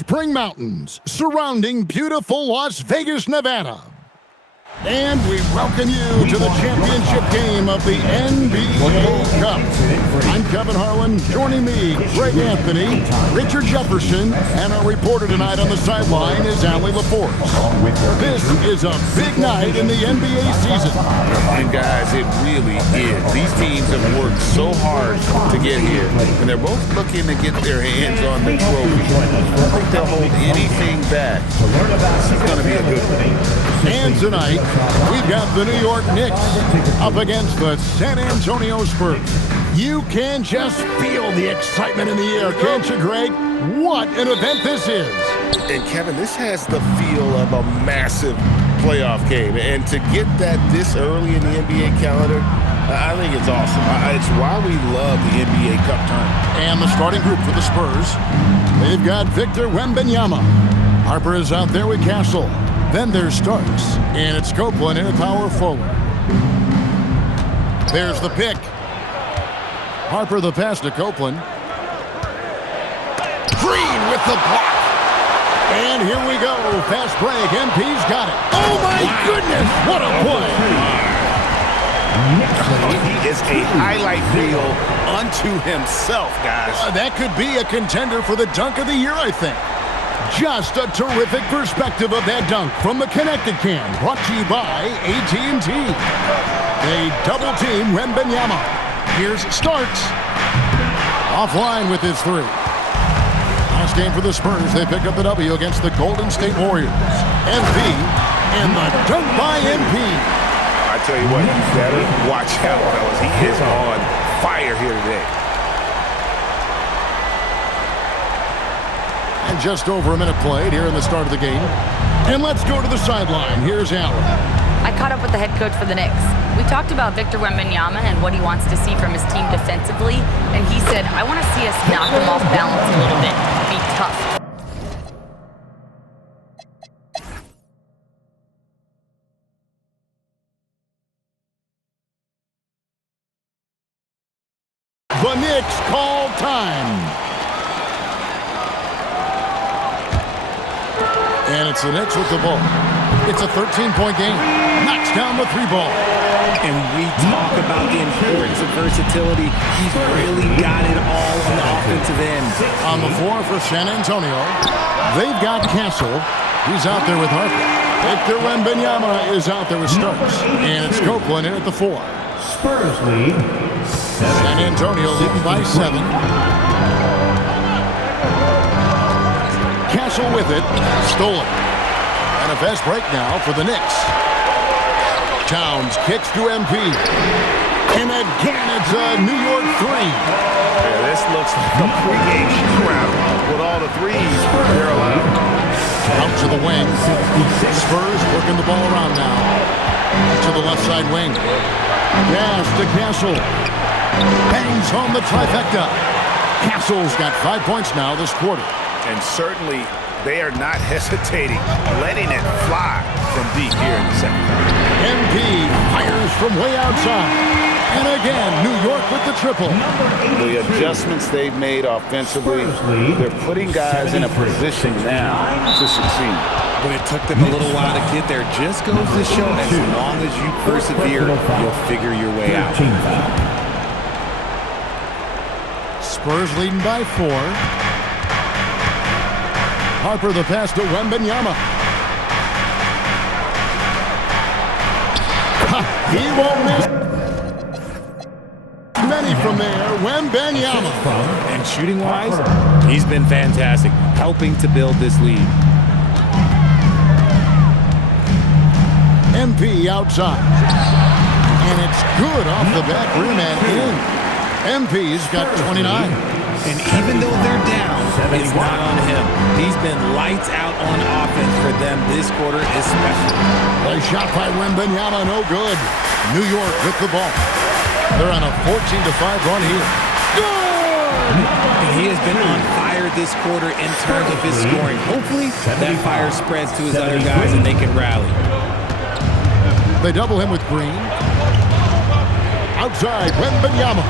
Spring Mountains, surrounding beautiful Las Vegas, Nevada. And we welcome you to the championship game of the NBA Cup. I'm Kevin Harlan. Joining me, Greg Anthony, Richard Jefferson, and our reporter tonight on the sideline is Allie LaForce. This is a big night in the NBA season. And guys, it really is. These teams have worked so hard to get here, and they're both looking to get their hands on the trophy. I don't think they'll hold anything back. This is going to be a good one. And tonight, we've got the New York Knicks up against the San Antonio Spurs. You can just feel the excitement in the air, can't you, Greg? What an event this is. And Kevin, this has the feel of a massive playoff game. And to get that this early in the NBA calendar, I think it's awesome. It's why we love the NBA Cup tournament. And the starting group for the Spurs, they've got Victor Wembanyama. Harper is out there with Castle. Then there's Starks, and it's Copeland in a power forward. There's the pick. Harper the pass to Copeland. Green with the block. And here we go. Fast break. MP's got it. Oh, my goodness. What a play. He is a highlight reel unto himself, guys. That could be a contender for the dunk of the year, I think. Just a terrific perspective of that dunk from the Connected Cam, brought to you by AT&T. They double-team Wembanyama. Here's Starks. Offline with his three. Last game for the Spurs, they picked up the W against the Golden State Warriors. MP, and the dunk by MP. I tell you what, you better watch out, fellas. He is on fire here today. And just over a minute played here in the start of the game. And let's go to the sideline. Here's Allen. I caught up with the head coach for the Knicks. We talked about Victor Wembanyama and what he wants to see from his team defensively. And he said, I want to see us knock them off balance a little bit. Be tough. The Knicks call time. And it's the Knicks with the ball. It's a 13-point game. Knocks down the three ball. And we talk about the importance of versatility. He's really got it all on the offensive end. On the floor for San Antonio, they've got Castle. He's out there with Harper. Victor Wembanyama is out there with Starks. And it's Copeland in at the 4. Spurs lead. San Antonio leading by 7. Castle with it, stolen. And a fast break now for the Knicks. Towns kicks to MP. And again, it's a New York 3. Yeah, this looks like a pregame shoot-around with all the threes they're allowed. Out to the wing. Spurs working the ball around now. To the left side wing. Pass to Castle. Bangs home the trifecta. Castle's got 5 points now this quarter. And certainly, they are not hesitating, letting it fly from deep here in the second half. MP fires from way outside. And again, New York with the triple. The adjustments they've made offensively, they're putting guys in a position now to succeed. But it took them a little while to get there. Just goes to show, as long as you persevere, you'll figure your way out. Spurs leading by 4. Harper the pass to Wembanyama. He won't miss. Many from there. Wembanyama. And shooting-wise, he's been fantastic, helping to build this lead. MP outside. And it's good off the back rim and in. MP's got 29. And even though they're down, it's not on him. He's been lights out on offense for them this quarter especially. A shot by Wembanyama, no good. New York with the ball. They're on a 14-5 run here. Good! And he has been on fire this quarter in terms of his scoring. Hopefully, that fire spreads to his other guys and they can rally. They double him with Green. Outside, Wembanyama.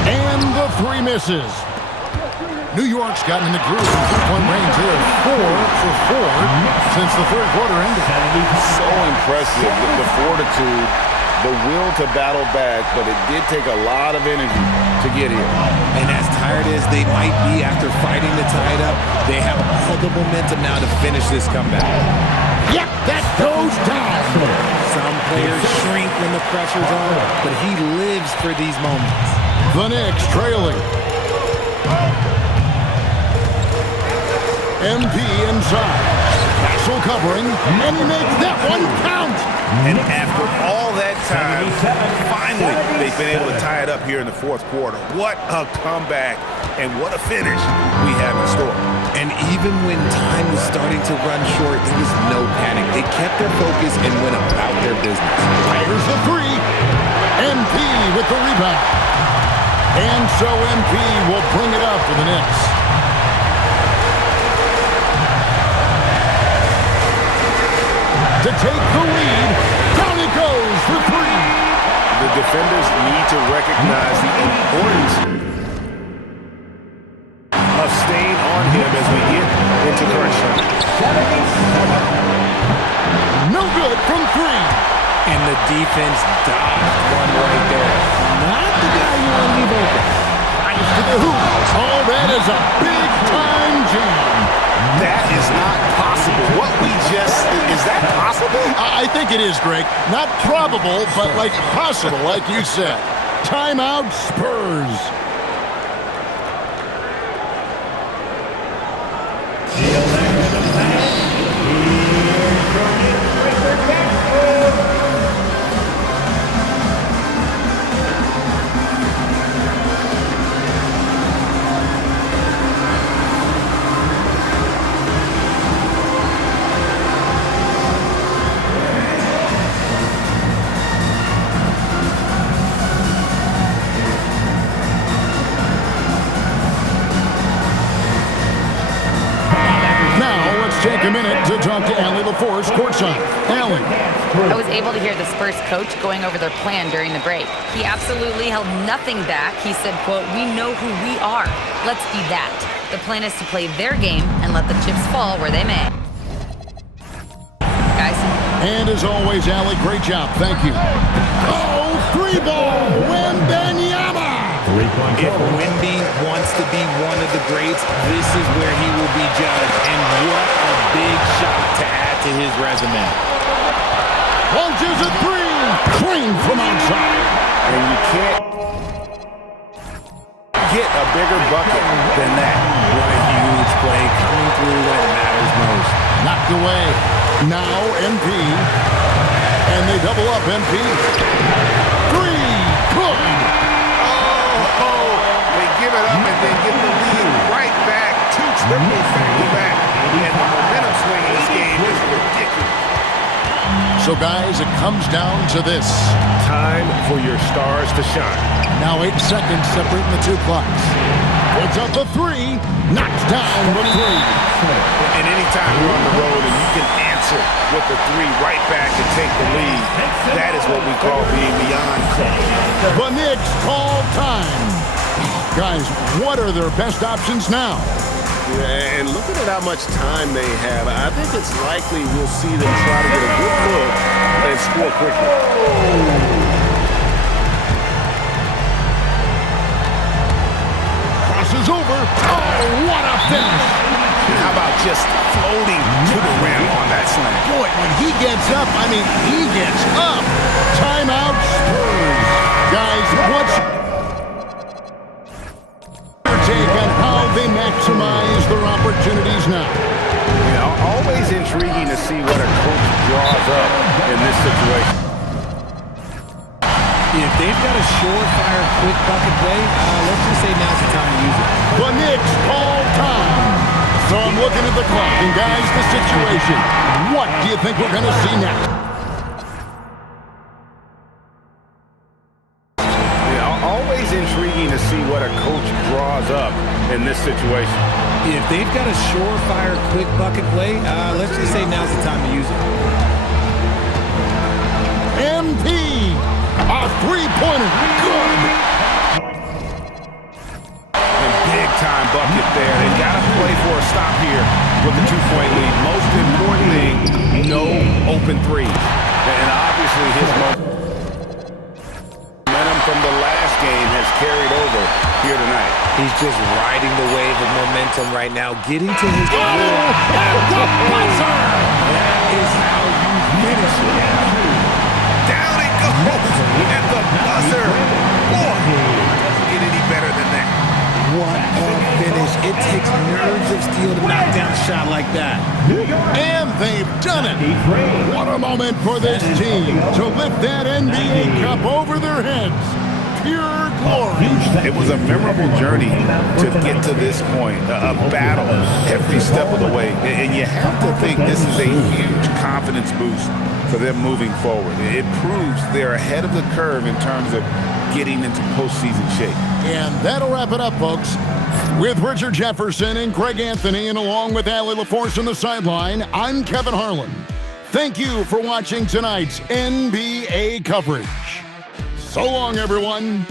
And the 3 misses. New York's gotten in the groove from 3-point range. 4 for 4 since the third quarter ended. So impressive, the fortitude, the will to battle back, but it did take a lot of energy to get here. And as tired as they might be after fighting to tie it up, they have all the momentum now to finish this comeback. Yep, that goes down. Some players shrink when the pressure's on, but he lives for these moments. The Knicks trailing. MP inside. Castle covering, and he makes that one count. And after all that time, finally, they've been able to tie it up here in the fourth quarter. What a comeback, and what a finish we have in store. And even when time was starting to run short, there was no panic. They kept their focus and went about their business. Fires the three. MP with the rebound. And so MP will bring it up for the Knicks. To take the lead, down it goes for three. The defenders need to recognize the importance of staying on him as we get into crunch time. No good from three. And the defense dodged one right there. Not the guy you want to leave open. Fires to the hoop. Oh, that is a big-time jam. That is not possible. What we just... Is that possible? I think it is, Greg. Not probable, but like possible, like you said. Timeout Spurs. Take a minute to talk to Allie LaForce courtside. Allie. I was able to hear the Spurs coach going over their plan during the break. He absolutely held nothing back. He said, quote, "We know who we are. Let's be that. The plan is to play their game and let the chips fall where they may." Guys. And as always, Allie, great job. Thank you. Oh, three ball. Wembanyama. If Wemby wants to be one of the greats, this is where he will be judged. And what a big shot to add to his resume. Launches a three. Clean from outside. And you can't get a bigger bucket than that. What a huge play coming through when it matters most. Knocked away. Now MP. And they double up MP. Three. Good. Give it up and then get the lead right back. Two triples back-to-back. And the momentum swing in this game is ridiculous. So, guys, it comes down to this. Time for your stars to shine. Now 8 seconds separating the two clocks. Puts up a three. Knocks down the three. And anytime you're on the road and you can answer with the three right back and take the lead, that is what we call being beyond clutch. The Knicks call time. Guys, what are their best options now? Yeah, and looking at how much time they have, I think it's likely we'll see them try to get a good look and score quickly. Crosses over. Oh, what a finish. And how about just floating to the rim on that slam? Boy, when he gets up, I mean, he gets up. Timeout Spurs. Guys, what's take on how they maximize their opportunities now? You know, always intriguing to see what a coach draws up in this situation. If they've got a surefire quick bucket play, let's just say now's the time to use it. The Knicks call time. So I'm looking at the clock, and guys, the situation. What do you think we're going to see next? Always intriguing to see what a coach draws up in this situation. If they've got a surefire quick bucket play, let's just say now's the time to use it. MP, a three-pointer, good. And big-time bucket there. They got to play for a stop here with a 2-point lead. Most important thing, no open threes. And obviously his momentum from the last game has carried over here tonight. He's just riding the wave of momentum right now, getting to his At the buzzer! That is how you finish it. Down it goes at the buzzer. Boy, doesn't get any better than that. What a finish. It takes nerves of steel to knock down a shot like that. And they've done it. What a moment for this team to lift that NBA Cup over their heads. Pure glory. It was a memorable journey to get to this point, a battle every step of the way. And you have to think this is a huge confidence boost for them moving forward. It proves they're ahead of the curve in terms of getting into postseason shape. And that'll wrap it up, folks. With Richard Jefferson and Greg Anthony, and along with Allie LaForce on the sideline, I'm Kevin Harlan. Thank you for watching tonight's NBA coverage. So long, everyone.